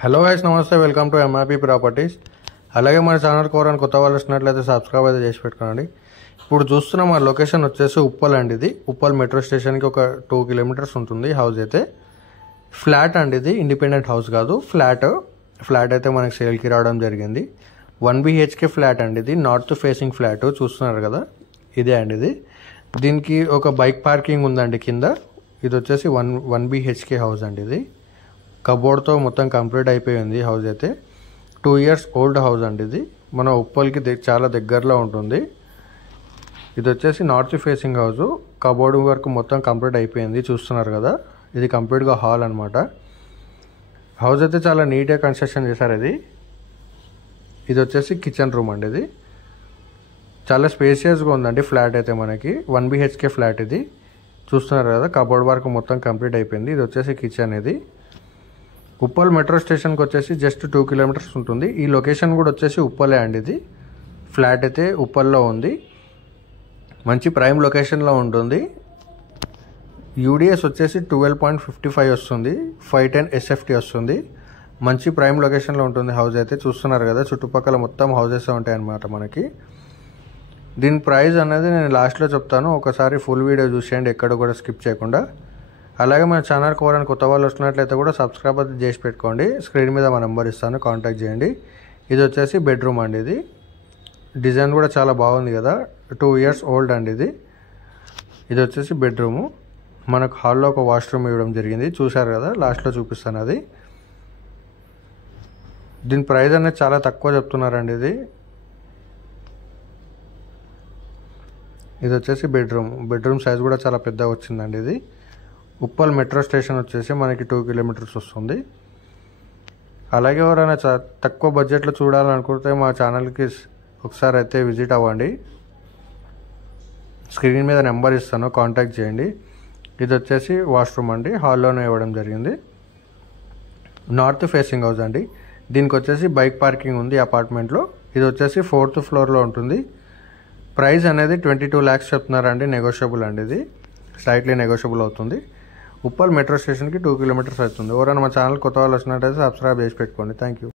Hello guys, నమస్తే. Welcome to MRP properties. అలాగే మన ఛానల్ కోరని కొత్త వాళ్ళు వచ్చినట్లయితే సబ్స్క్రైబ్ అయితే చేసి పెట్టుకోండి. ఇప్పుడు చూస్తున్న మన లొకేషన్ వచ్చేసి ఉప్పల్ అండి. ఇది ఉప్పల్ మెట్రో స్టేషన్కి ఒక 2 కిలోమీటర్స్ ఉంటుంది. హౌస్ అయితే ఫ్లాట్ అండి. ఇది ఇండిపెండెంట్ హౌస్ కాదు, ఫ్లాట్ అయితే మనకి సేల్కి రావడం జరిగింది. 1 BHK ఫ్లాట్ అండి. ఇది నార్త్ ఫేసింగ్ ఫ్లాట్ చూస్తున్నారు కదా, ఇదే అండి. ఇది దీనికి ఒక బైక్ పార్కింగ్ ఉందండి కింద. ఇది వచ్చేసి 1 BHK హౌస్ అండి. ఇది కబోర్డ్తో మొత్తం కంప్లీట్ అయిపోయింది. హౌస్ అయితే 2 years ఓల్డ్ హౌస్ అండి. ఇది మన ఉప్పల్కి చాలా దగ్గరలో ఉంటుంది. ఇది వచ్చేసి north facing house. Cupboard work మొత్తం కంప్లీట్ అయిపోయింది చూస్తున్నారు కదా. ఇది కంప్లీట్గా హాల్ అనమాట. హౌస్ అయితే చాలా నీట్గా కన్స్ట్రక్షన్ చేశారు. ఇది వచ్చేసి కిచెన్ రూమ్ అండి. ఇది చాలా స్పేషియస్గా ఉందండి. ఫ్లాట్ అయితే మనకి 1 BHK ఫ్లాట్. ఇది చూస్తున్నారు కదా, కబోర్డ్ వర్క్ మొత్తం కంప్లీట్ అయిపోయింది. ఇది వచ్చేసి కిచెన్. ఇది ఉప్పల్ మెట్రో స్టేషన్కి వచ్చేసి జస్ట్ 2 కిలోమీటర్స్ ఉంటుంది. ఈ లొకేషన్ కూడా వచ్చేసి ఉప్పలే అండి. ఇది ఫ్లాట్ అయితే ఉప్పల్లో ఉంది. మంచి ప్రైమ్ లొకేషన్లో ఉంటుంది. UDS వచ్చేసి 12.55 వస్తుంది. 510 SFT వస్తుంది. మంచి ప్రైమ్ లొకేషన్లో ఉంటుంది. హౌస్ అయితే చూస్తున్నారు కదా, చుట్టుపక్కల మొత్తం హౌసెస్ ఉంటాయి అన్నమాట మనకి. దీని ప్రైస్ అనేది నేను లాస్ట్లో చెప్తాను. ఒకసారి ఫుల్ వీడియో చూసేయండి, ఎక్కడ కూడా స్కిప్ చేయకుండా. అలాగే మన ఛానల్ కోరని కొత్త వాళ్ళు వస్తున్నట్లయితే కూడా సబ్స్క్రైబ్ అయితే చేసి పెట్టుకోండి. స్క్రీన్ మీద మా నెంబర్ ఇస్తాను, కాంటాక్ట్ చేయండి. ఇది వచ్చేసి బెడ్రూమ్ అండి. ఇది డిజైన్ కూడా చాలా బాగుంది కదా, 2 years ఓల్డ్ అండి. ఇది వచ్చేసి బెడ్రూము. మనకు హాల్లో ఒక వాష్రూమ్ ఇవ్వడం జరిగింది, చూశారు కదా, లాస్ట్లో చూపిస్తాను అది. దీని ప్రైస్ అనేది చాలా తక్కువ చెప్తున్నారండి. ఇది వచ్చేసి బెడ్రూమ్ సైజ్ కూడా చాలా పెద్దగా వచ్చిందండి. ఇది ఉప్పల్ మెట్రో స్టేషన్ వచ్చేసి మనకి 2 కిలోమీటర్స్ వస్తుంది. అలాగే ఎవరైనా తక్కువ బడ్జెట్లో చూడాలనుకుంటే మా ఛానల్కి ఒకసారి అయితే విజిట్ అవ్వండి. స్క్రీన్ మీద నెంబర్ ఇస్తాను, కాంటాక్ట్ చేయండి. ఇది వచ్చేసి వాష్రూమ్ అండి, హాల్లోనే ఇవ్వడం జరిగింది. నార్త్ ఫేసింగ్ హౌస్ అండి. దీనికి వచ్చేసి బైక్ పార్కింగ్ ఉంది అపార్ట్మెంట్లో. ఇది వచ్చేసి 4th ఫ్లోర్లో ఉంటుంది. ప్రైస్ అనేది 22 lakhs చెప్తున్నారండి. నెగోషియబుల్ అండి. ఇది స్లైట్లీ నెగోషియబుల్ అవుతుంది. ఉప్పల్ మెట్రో స్టేషన్కి 2 కిలోమీటర్స్ అవుతుంది. ఎవరైనా మా ఛానల్ కొత్త వాళ్ళు వచ్చినట్టయితే సబ్స్క్రైబ్ చేసి పెట్టుకోండి. Thank you.